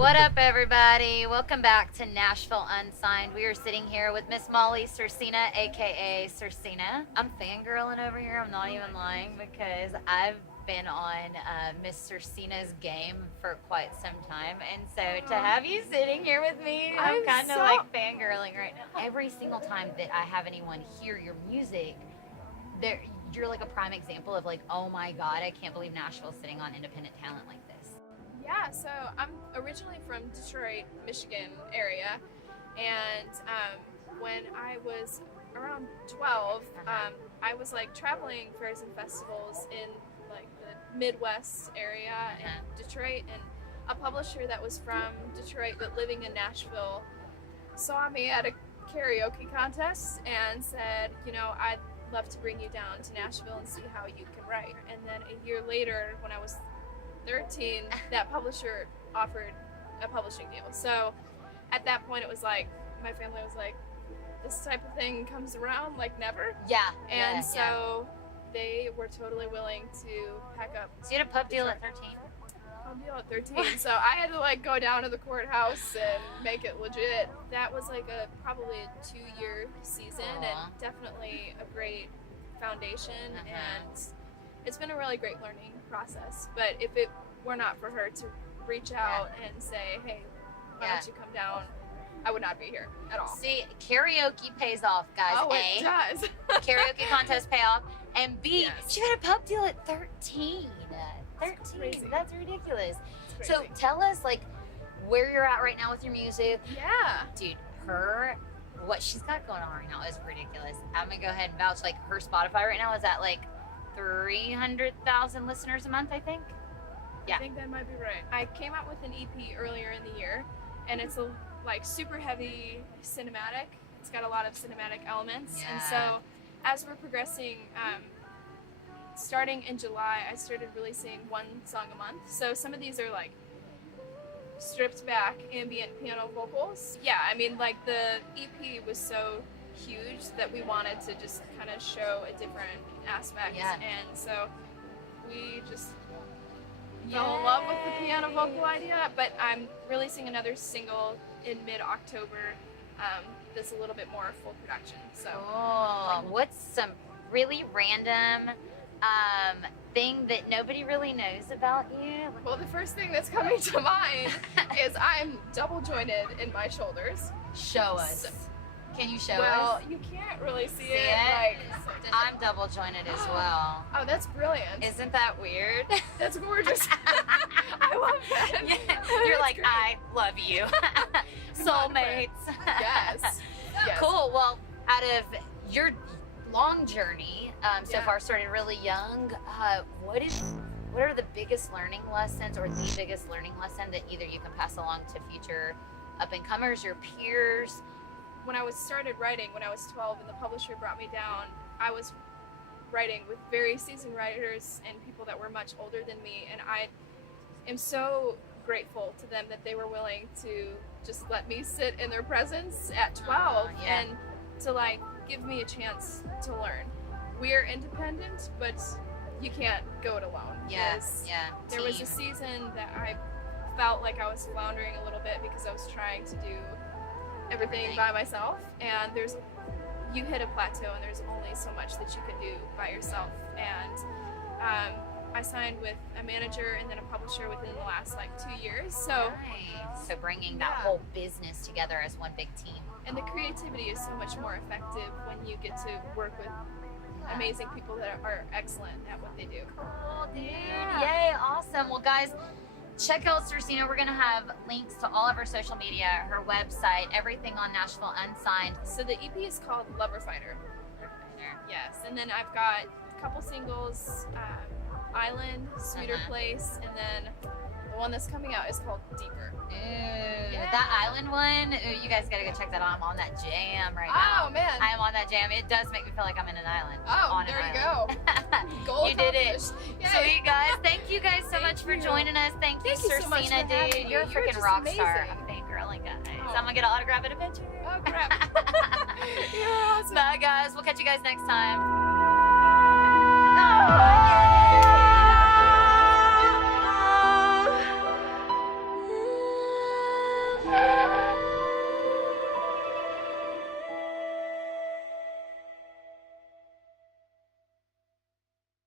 What up, everybody? Welcome back to Nashville Unsigned. We are sitting here with Miss Molly SVRCINA, aka SVRCINA. I'm fangirling over here. I'm not even lying because I've been on Miss SVRCINA's game for quite some time, and so to have you sitting here with me, I'm kind of like fangirling right now. Every single time that I have anyone hear your music, you're like a prime example of like, oh my God, I can't believe Nashville's sitting on independent talent like this. Yeah, so I'm originally from Detroit, Michigan area, and when I was around 12, I was like traveling fairs and festivals in like the Midwest area in Detroit, and a publisher that was from Detroit but living in Nashville saw me at a karaoke contest and said, you know, I'd love to bring you down to Nashville and see how you can write. And then a year later, when I was 13, that publisher offered a publishing deal. So at that point, it was like, my family was like, this type of thing comes around like never. Yeah. And so they were totally willing to pack up. So you had a pub deal at 13? Pub deal at 13. So I had to like go down to the courthouse and make it legit. That was like probably a 2-year season and definitely a great foundation. And it's been a really great learning process. But if it were not for her to reach out and say, hey, why don't you come down, I would not be here at all. See, karaoke pays off, guys. Oh, it does. Karaoke contests pay off. And B, she got a pub deal at 13. 13. That's ridiculous. So tell us, like, where you're at right now with your music. Yeah. Dude, what she's got going on right now is ridiculous. I'm going to go ahead and vouch, like, her Spotify right now is at, like, 300,000 listeners a month, I think. Yeah. I think that might be right. I came out with an EP earlier in the year, and it's like super heavy cinematic. It's got a lot of cinematic elements. And so as we're progressing, starting in July, I started releasing one song a month. So some of these are like stripped back ambient piano vocals. Yeah, I mean, like the EP was so huge that we wanted to just kind of show a different aspect. And so we just fell in love with the piano vocal idea. But I'm releasing another single in mid-October that's a little bit more full production. So what's some really random thing that nobody really knows about you? Well, the first thing that's coming to mind is I'm double jointed in my shoulders. Show us. Can you show us? Well, you can't really see it. Like, I'm double jointed as well. Oh, that's brilliant. Isn't that weird? That's gorgeous. I love that. Yeah. You're like, great. I love you. Soulmates. Yes. Cool. Well, out of your long journey, so far started really young, what are the biggest learning lessons or the biggest learning lesson that either you can pass along to future up-and-comers, your peers? When I started writing when I was 12 and the publisher brought me down, I was writing with very seasoned writers and people that were much older than me, and I am so grateful to them that they were willing to just let me sit in their presence at 12 and to like give me a chance to learn. We're independent, but you can't go it alone. There was a season that I felt like I was floundering a little bit because I was trying to do everything by myself, and you hit a plateau and there's only so much that you can do by yourself. And I signed with a manager and then a publisher within the last like 2 years. So so bringing that whole business together as one big team. And the creativity is so much more effective when you get to work with amazing people that are excellent at what they do. Cool, dude. Yay, awesome. Well, guys, check out SVRCINA. We're going to have links to all of her social media, her website, everything on Nashville Unsigned. So the EP is called Lover Fighter. Yes. And then I've got a couple singles, Island, Sweeter Place, and then the one that's coming out is called Deeper. That Island one, you guys got to go check that out. I'm on that jam right now. Oh, man. I am on that jam. It does make me feel like I'm in an island. Oh, there you go. Goal you did it. Yay. So you guys, thank you guys so much for joining us. Thank you, SVRCINA, dude. You're a freaking rock star. I'm fangirling, guys. I'm going to get an autograph at a picture. Oh, crap. You're awesome. Bye, guys. We'll catch you guys next time. Oh, yeah.